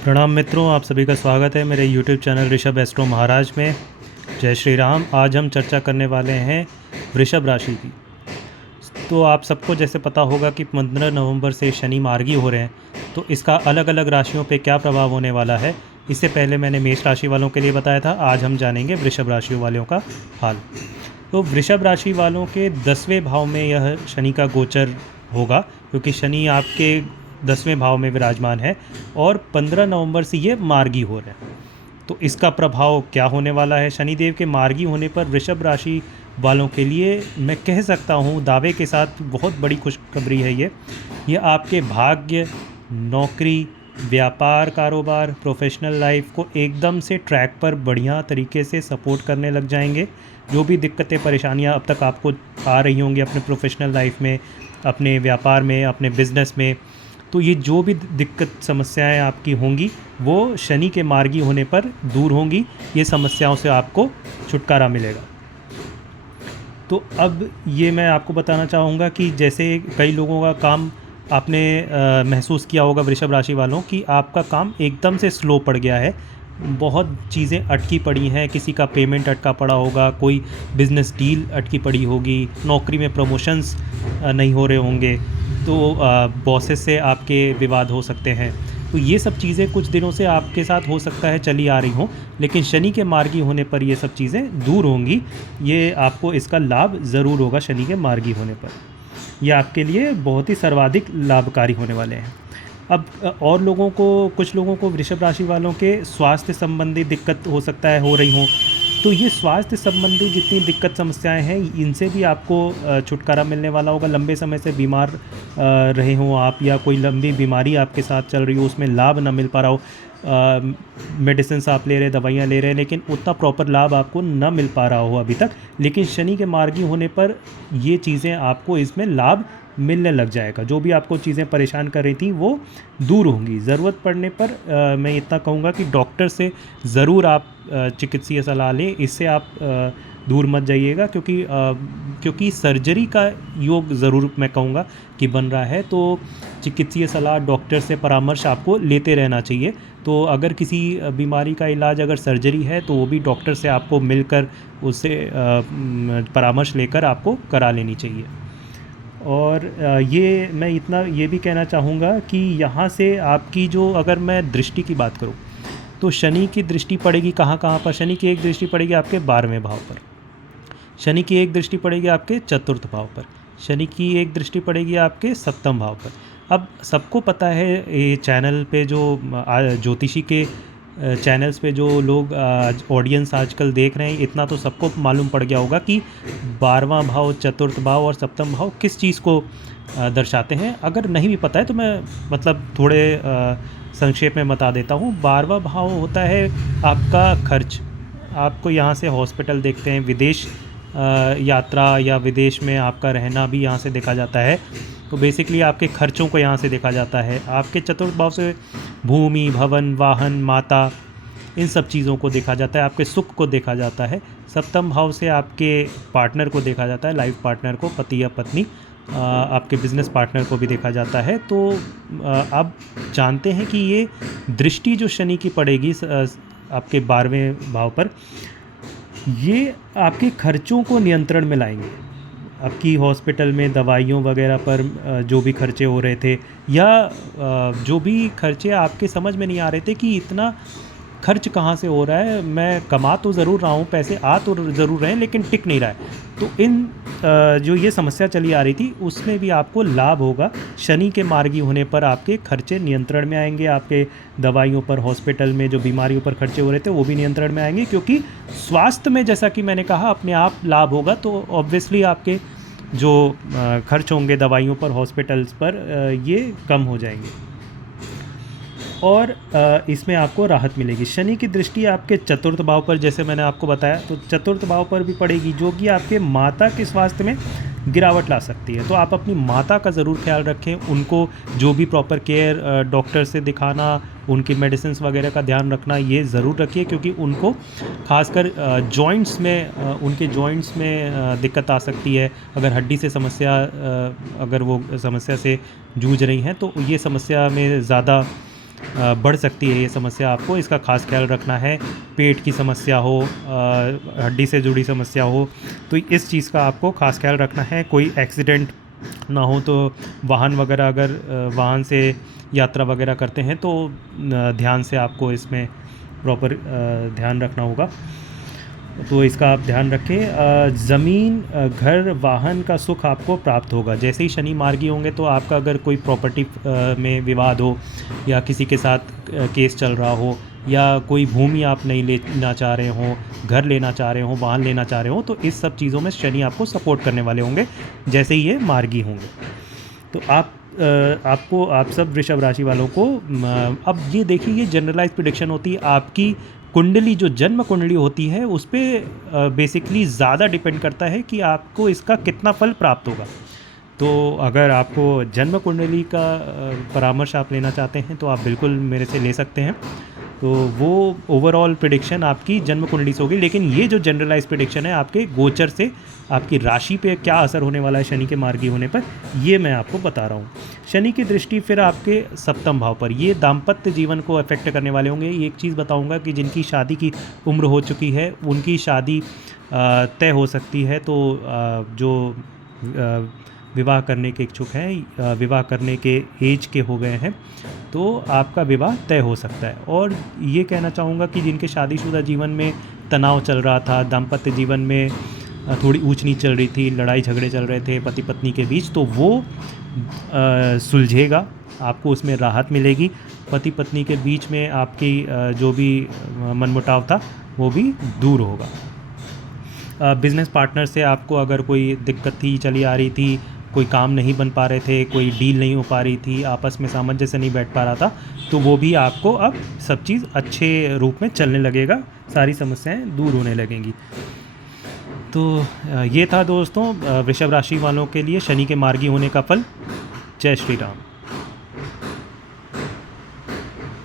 प्रणाम मित्रों, आप सभी का स्वागत है मेरे YouTube चैनल ऋषभ एस्ट्रो महाराज में। जय श्री राम। आज हम चर्चा करने वाले हैं वृषभ राशि की। तो आप सबको जैसे पता होगा कि 15 नवंबर से शनि मार्गी हो रहे हैं, तो इसका अलग अलग राशियों पे क्या प्रभाव होने वाला है। इससे पहले मैंने मेष राशि वालों के लिए बताया था, आज हम जानेंगे वृषभ राशि वालों का हाल। तो वृषभ राशि वालों के 10वें भाव में यह शनि का गोचर होगा, क्योंकि शनि आपके 10वें भाव में विराजमान है और 15 नवंबर से ये मार्गी हो रहे हैं। तो इसका प्रभाव क्या होने वाला है? शनिदेव के मार्गी होने पर वृषभ राशि वालों के लिए मैं कह सकता हूँ दावे के साथ बहुत बड़ी खुशखबरी है ये आपके भाग्य, नौकरी, व्यापार, कारोबार, प्रोफेशनल लाइफ को एकदम से ट्रैक पर बढ़िया तरीके से सपोर्ट करने लग जाएंगे। जो भी दिक्कतें परेशानियां अब तक आपको आ रही होंगी अपने प्रोफेशनल लाइफ में, अपने व्यापार में, अपने बिजनेस में, तो ये जो भी दिक्कत समस्याएं आपकी होंगी वो शनि के मार्गी होने पर दूर होंगी। ये समस्याओं से आपको छुटकारा मिलेगा। तो अब ये मैं आपको बताना चाहूँगा कि जैसे कई लोगों का काम आपने महसूस किया होगा वृषभ राशि वालों कि आपका काम एकदम से स्लो पड़ गया है, बहुत चीज़ें अटकी पड़ी हैं, किसी का पेमेंट अटका पड़ा होगा, कोई बिज़नेस डील अटकी पड़ी होगी, नौकरी में प्रमोशंस नहीं हो रहे होंगे, तो बॉसेस से आपके विवाद हो सकते हैं। तो ये सब चीज़ें कुछ दिनों से आपके साथ हो सकता है चली आ रही हों, लेकिन शनि के मार्गी होने पर ये सब चीज़ें दूर होंगी। ये आपको इसका लाभ ज़रूर होगा शनि के मार्गी होने पर। ये आपके लिए बहुत ही सर्वाधिक लाभकारी होने वाले हैं। अब और लोगों को, कुछ लोगों को वृषभ राशि वालों के स्वास्थ्य संबंधी दिक्कत हो सकता है हो रही हों। तो ये स्वास्थ्य संबंधी जितनी दिक्कत समस्याएं हैं इनसे भी आपको छुटकारा मिलने वाला होगा। लंबे समय से बीमार रहे हों आप, या कोई लंबी बीमारी आपके साथ चल रही हो, उसमें लाभ ना मिल पा रहा हो, मेडिसिन आप ले रहे हैं, दवाइयाँ ले रहे हैं, लेकिन उतना प्रॉपर लाभ आपको ना मिल पा रहा हो अभी तक, लेकिन शनि के मार्गी होने पर ये चीज़ें आपको इसमें लाभ मिलने लग जाएगा। जो भी आपको चीज़ें परेशान कर रही थी वो दूर होंगी। ज़रूरत पड़ने पर मैं इतना कहूँगा कि डॉक्टर से ज़रूर आप चिकित्सीय सलाह लें। इससे आप दूर मत जाइएगा, क्योंकि सर्जरी का योग ज़रूर मैं कहूँगा कि बन रहा है। तो चिकित्सीय सलाह, डॉक्टर से परामर्श आपको लेते रहना चाहिए। तो अगर किसी बीमारी का इलाज अगर सर्जरी है तो वो भी डॉक्टर से आपको मिलकर उससे परामर्श लेकर आपको करा लेनी चाहिए। और ये मैं इतना ये भी कहना चाहूँगा कि यहाँ से आपकी जो, अगर मैं दृष्टि की बात करूँ तो शनि की दृष्टि पड़ेगी कहाँ कहाँ पर? शनि की एक दृष्टि पड़ेगी आपके 12वें भाव पर, शनि की एक दृष्टि पड़ेगी आपके 4th भाव पर, शनि की एक दृष्टि पड़ेगी आपके 7वें भाव पर। अब सबको पता है ये चैनल पे जो ज्योतिषी के चैनल्स पे जो लोग ऑडियंस आजकल देख रहे हैं, इतना तो सबको मालूम पड़ गया होगा कि 12वां भाव, 4th भाव और 7वां भाव किस चीज़ को दर्शाते हैं। अगर नहीं भी पता है तो मैं मतलब थोड़े संक्षेप में बता देता हूँ। 12वां भाव होता है आपका खर्च। आपको यहाँ से हॉस्पिटल देखते हैं, विदेश यात्रा या विदेश में आपका रहना भी यहाँ से देखा जाता है। तो बेसिकली आपके खर्चों को यहाँ से देखा जाता है। आपके 4th भाव से भूमि, भवन, वाहन, माता, इन सब चीज़ों को देखा जाता है। आपके सुख को देखा जाता है। 7वें भाव से आपके पार्टनर को देखा जाता है, लाइफ पार्टनर को, पति या पत्नी, आपके बिजनेस पार्टनर को भी देखा जाता है। तो आप जानते हैं कि ये दृष्टि जो शनि की पड़ेगी आपके 12वें भाव पर, ये आपके खर्चों को नियंत्रण में लाएंगे। आपकी हॉस्पिटल में दवाइयों वगैरह पर जो भी खर्चे हो रहे थे, या जो भी खर्चे आपके समझ में नहीं आ रहे थे कि इतना खर्च कहाँ से हो रहा है, मैं कमा तो ज़रूर रहा हूँ, पैसे आ तो ज़रूर रहे हैं, लेकिन टिक नहीं रहा है। तो इन जो ये समस्या चली आ रही थी उसमें भी आपको लाभ होगा। शनि के मार्गी होने पर आपके खर्चे नियंत्रण में आएंगे। आपके दवाइयों पर, हॉस्पिटल में जो बीमारियों पर खर्चे हो रहे थे वो भी नियंत्रण में आएंगे, क्योंकि स्वास्थ्य में, जैसा कि मैंने कहा, अपने आप लाभ होगा। तो ऑब्वियसली आपके जो खर्च होंगे दवाइयों पर, हॉस्पिटल्स पर, ये कम हो जाएंगे और इसमें आपको राहत मिलेगी। शनि की दृष्टि आपके 4th भाव पर, जैसे मैंने आपको बताया, तो 4th भाव पर भी पड़ेगी, जो कि आपके माता के स्वास्थ्य में गिरावट ला सकती है। तो आप अपनी माता का ज़रूर ख्याल रखें। उनको जो भी प्रॉपर केयर, डॉक्टर से दिखाना, उनकी मेडिसिन्स वगैरह का ध्यान रखना, ये ज़रूर रखिए, क्योंकि उनको खासकर जॉइंट्स में, उनके जॉइंट्स में दिक्कत आ सकती है। अगर हड्डी से समस्या, अगर वो समस्या से जूझ रही हैं तो ये समस्या में ज़्यादा बढ़ सकती है ये समस्या। आपको इसका खास ख्याल रखना है। पेट की समस्या हो, हड्डी से जुड़ी समस्या हो, तो इस चीज़ का आपको खास ख्याल रखना है। कोई एक्सीडेंट ना हो, तो वाहन वगैरह अगर वाहन से यात्रा वगैरह करते हैं तो ध्यान से आपको इसमें प्रॉपर ध्यान रखना होगा। तो इसका आप ध्यान रखें। ज़मीन, घर, वाहन का सुख आपको प्राप्त होगा। जैसे ही शनि मार्गी होंगे तो आपका अगर कोई प्रॉपर्टी में विवाद हो, या किसी के साथ केस चल रहा हो, या कोई भूमि आप नहीं लेना चाह रहे हो, घर लेना चाह रहे हो, वाहन लेना चाह रहे हो, तो इस सब चीज़ों में शनि आपको सपोर्ट करने वाले होंगे जैसे ही ये मार्गी होंगे। तो आप सब वृषभ राशि वालों को अब ये देखिए, ये जनरलाइज प्रेडिक्शन होती है। आपकी कुंडली, जो जन्म कुंडली होती है, उस पर बेसिकली ज़्यादा डिपेंड करता है कि आपको इसका कितना फल प्राप्त होगा। तो अगर आपको जन्म कुंडली का परामर्श आप लेना चाहते हैं तो आप बिल्कुल मेरे से ले सकते हैं। तो वो ओवरऑल प्रेडिक्शन आपकी जन्म कुंडली से होगी, लेकिन ये जो जनरलाइज प्रेडिक्शन है आपके गोचर से आपकी राशि पे क्या असर होने वाला है शनि के मार्गी होने पर, ये मैं आपको बता रहा हूँ। शनि की दृष्टि फिर आपके सप्तम भाव पर, ये दाम्पत्य जीवन को अफेक्ट करने वाले होंगे। एक चीज़ बताऊँगा कि जिनकी शादी की उम्र हो चुकी है उनकी शादी तय हो सकती है। तो जो विवाह करने के इच्छुक हैं, विवाह करने के एज के हो गए हैं, तो आपका विवाह तय हो सकता है। और ये कहना चाहूँगा कि जिनके शादीशुदा जीवन में तनाव चल रहा था, दाम्पत्य जीवन में थोड़ी ऊंच नीच चल रही थी, लड़ाई झगड़े चल रहे थे पति पत्नी के बीच, तो वो सुलझेगा, आपको उसमें राहत मिलेगी। पति पत्नी के बीच में आपकी जो भी मनमुटाव था वो भी दूर होगा। बिज़नेस पार्टनर से आपको अगर कोई दिक्कत थी, चली आ रही थी, कोई काम नहीं बन पा रहे थे, कोई डील नहीं हो पा रही थी, आपस में सामंजस्य नहीं बैठ पा रहा था, तो वो भी आपको अब सब चीज़ अच्छे रूप में चलने लगेगा, सारी समस्याएं दूर होने लगेंगी। तो ये था दोस्तों वृषभ राशि वालों के लिए शनि के मार्गी होने का फल। जय श्री राम।